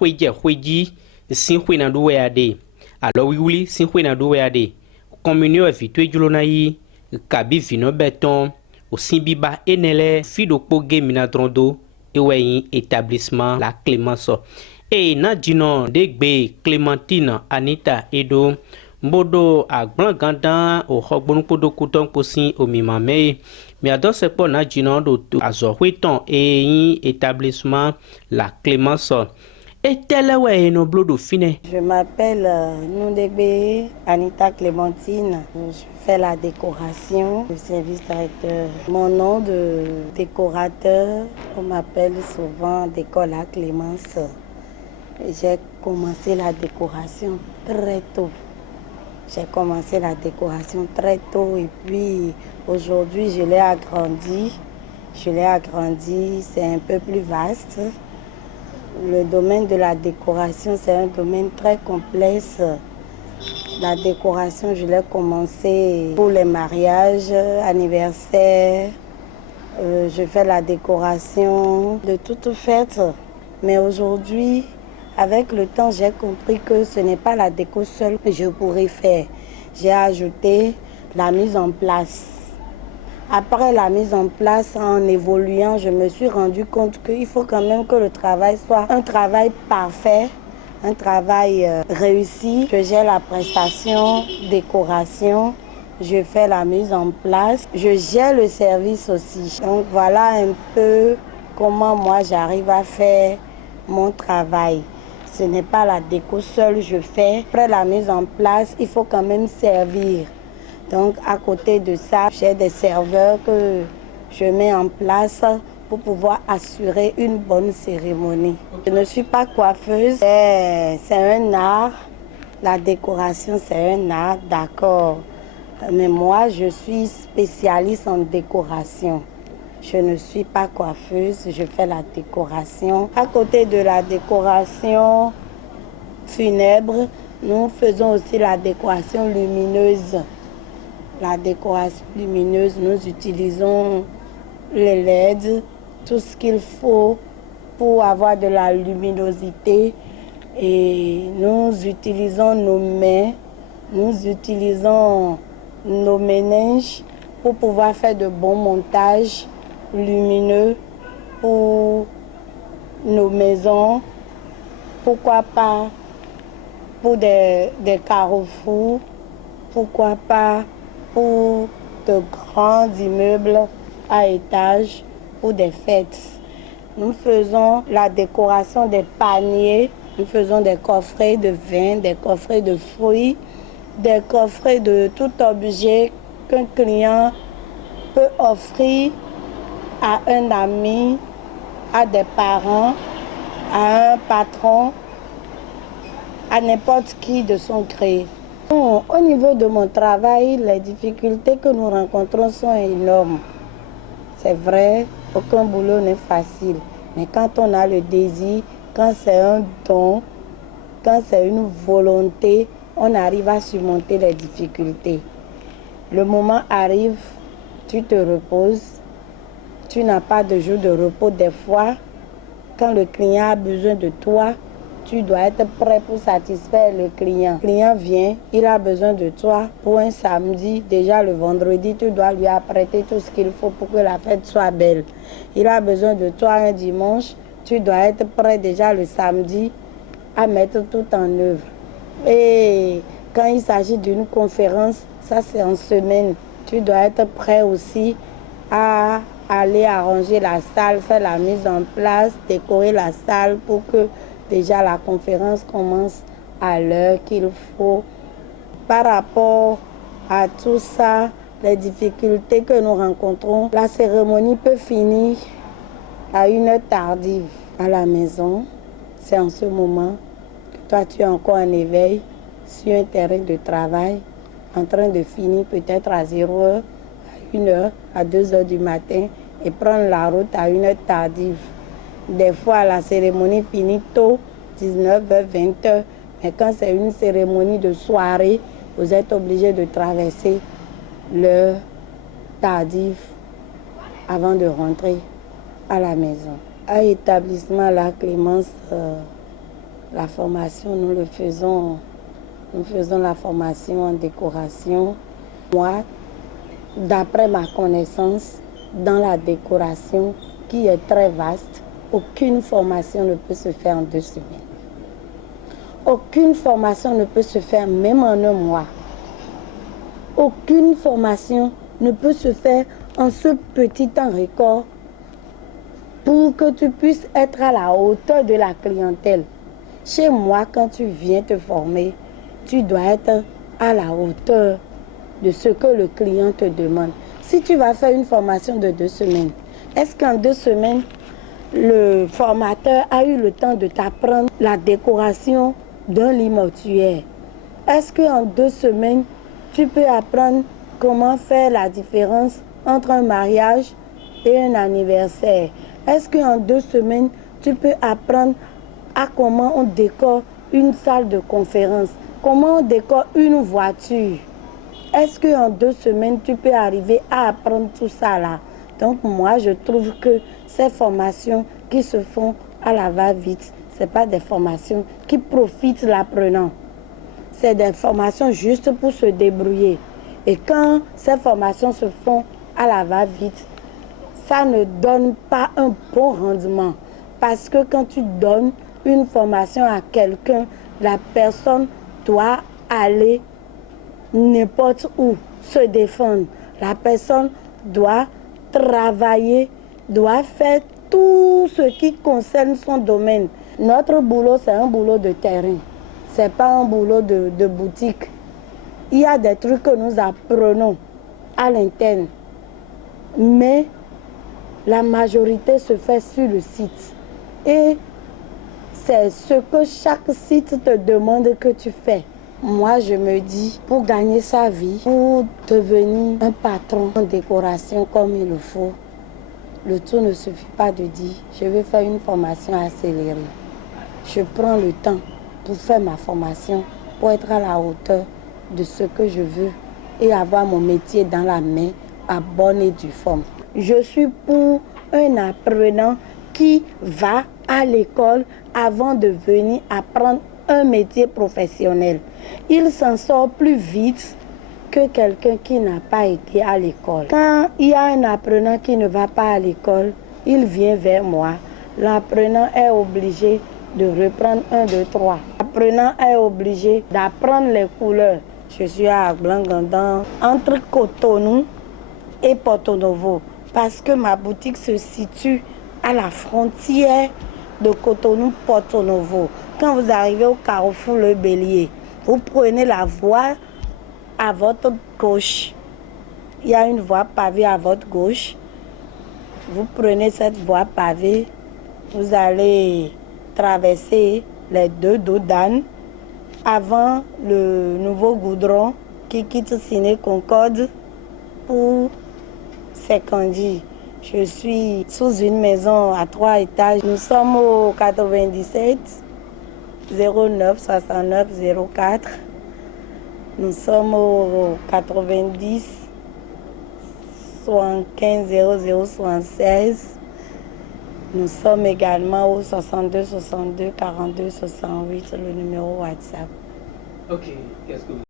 hueji sin huina duwe ade alo wiwuli sin huina duwe ade communio e vitwe julona yi kabi vino beton o simbiba enele fido poge minadrondo ewe établissement la Clémence et na dino degbe Clémentine Anita Edo mbodo agbon gandan o hogbonu podo kuton posin o mimame mi ado se po na dino do azo hueton établissement la Clémence et tel ouais no blodo fine. Je m'appelle Nundegbe Anita Clémentine. Je fais la décoration, le service directeur. Mon nom de décorateur, on m'appelle souvent Décor la Clémence. J'ai commencé la décoration très tôt. J'ai commencé la décoration très tôt et puis aujourd'hui je l'ai agrandi. C'est un peu plus vaste. Le domaine de la décoration, c'est un domaine très complexe. La décoration, je l'ai commencé pour les mariages, anniversaires. Je fais la décoration de toutes fêtes. Mais aujourd'hui, avec le temps, j'ai compris que ce n'est pas la déco seule que je pourrais faire. J'ai ajouté la mise en place. Après la mise en place, en évoluant, je me suis rendu compte qu'il faut quand même que le travail soit un travail parfait, un travail réussi. Je gère la prestation, décoration, je fais la mise en place, je gère le service aussi. Donc voilà un peu comment moi j'arrive à faire mon travail. Ce n'est pas la déco seule, je fais. Après la mise en place, il faut quand même servir. Donc, à côté de ça, j'ai des serveurs que je mets en place pour pouvoir assurer une bonne cérémonie. Je ne suis pas coiffeuse, c'est un art. La décoration, c'est un art, d'accord. Mais moi, je suis spécialiste en décoration. Je ne suis pas coiffeuse, je fais la décoration. À côté de la décoration funèbre, nous faisons aussi la décoration lumineuse. La décoration lumineuse, nous utilisons les LED, tout ce qu'il faut pour avoir de la luminosité. Et nous utilisons nos mains, nous utilisons nos méninges pour pouvoir faire de bons montages lumineux pour nos maisons. Pourquoi pas pour des carrefours, pourquoi pas pour de grands immeubles à étage ou des fêtes. Nous faisons la décoration des paniers, nous faisons des coffrets de vin, des coffrets de fruits, des coffrets de tout objet qu'un client peut offrir à un ami, à des parents, à un patron, à n'importe qui de son gré. Au niveau de mon travail, les difficultés que nous rencontrons sont énormes. C'est vrai, aucun boulot n'est facile. Mais quand on a le désir, quand c'est un don, quand c'est une volonté, on arrive à surmonter les difficultés. Le moment arrive, tu te reposes, tu n'as pas de jour de repos. Des fois, quand le client a besoin de toi, tu dois être prêt pour satisfaire le client. Le client vient, il a besoin de toi pour un samedi. Déjà le vendredi, tu dois lui apprêter tout ce qu'il faut pour que la fête soit belle. Il a besoin de toi un dimanche, tu dois être prêt déjà le samedi à mettre tout en œuvre. Et quand il s'agit d'une conférence, ça c'est en semaine. Tu dois être prêt aussi à aller arranger la salle, faire la mise en place, décorer la salle pour que déjà la conférence commence à l'heure qu'il faut. Par rapport à tout ça, les difficultés que nous rencontrons, la cérémonie peut finir à une heure tardive à la maison. C'est en ce moment que toi tu es encore en éveil sur un terrain de travail, en train de finir peut-être à 0 heure, à 1 heure, à 2 heures du matin et prendre la route à une heure tardive. Des fois, la cérémonie finit tôt, 19h, 20h. Mais quand c'est une cérémonie de soirée, vous êtes obligé de traverser l'heure tardive avant de rentrer à la maison. À l'établissement La Clémence, La formation, nous faisons la formation en décoration. Moi, d'après ma connaissance, dans la décoration, qui est très vaste, aucune formation ne peut se faire en 2 semaines. Aucune formation ne peut se faire même en 1 mois. Aucune formation ne peut se faire en ce petit temps record pour que tu puisses être à la hauteur de la clientèle. Chez moi, quand tu viens te former, tu dois être à la hauteur de ce que le client te demande. Si tu vas faire une formation de 2 semaines, est-ce qu'en 2 semaines, le formateur a eu le temps de t'apprendre la décoration d'un lit mortuaire? Est-ce qu'en 2 semaines, tu peux apprendre comment faire la différence entre un mariage et un anniversaire? Est-ce qu'en 2 semaines, tu peux apprendre à comment on décore une salle de conférence? Comment on décore une voiture? Est-ce qu'en 2 semaines, tu peux arriver à apprendre tout ça là? Donc moi, je trouve que ces formations qui se font à la va-vite, ce n'est pas des formations qui profitent l'apprenant. C'est des formations juste pour se débrouiller. Et quand ces formations se font à la va-vite, ça ne donne pas un bon rendement. Parce que quand tu donnes une formation à quelqu'un, la personne doit aller n'importe où se défendre. La personne doit travailler, doit faire tout ce qui concerne son domaine. Notre boulot, c'est un boulot de terrain. Ce n'est pas un boulot de boutique. Il y a des trucs que nous apprenons à l'interne. Mais la majorité se fait sur le site. Et c'est ce que chaque site te demande que tu fais. Moi, je me dis, pour gagner sa vie, pour devenir un patron en décoration comme il le faut, le tout ne suffit pas de dire, je vais faire une formation accélérée. Je prends le temps pour faire ma formation, pour être à la hauteur de ce que je veux et avoir mon métier dans la main à bonne et due forme. Je suis pour un apprenant qui va à l'école avant de venir apprendre un métier professionnel. Il s'en sort plus vite que quelqu'un qui n'a pas été à l'école. Quand il y a un apprenant qui ne va pas à l'école, il vient vers moi. L'apprenant est obligé de reprendre 1, 2, 3. L'apprenant est obligé d'apprendre les couleurs. Je suis à Blanc-Gandon, entre Cotonou et Porto Novo, parce que ma boutique se situe à la frontière de Cotonou-Porto Novo. Quand vous arrivez au carrefour Le Bélier, vous prenez la voie à votre gauche. Il y a une voie pavée à votre gauche. Vous prenez cette voie pavée, vous allez traverser les 2 dos d'âne avant le nouveau goudron qui quitte Ciné Concorde pour Sekondi. Je suis sous une maison à 3 étages. Nous sommes au 97 09 69 04. Nous sommes au 90 75 00 76. Nous sommes également au 62 62 42 68, le numéro WhatsApp. Ok, qu'est-ce que vous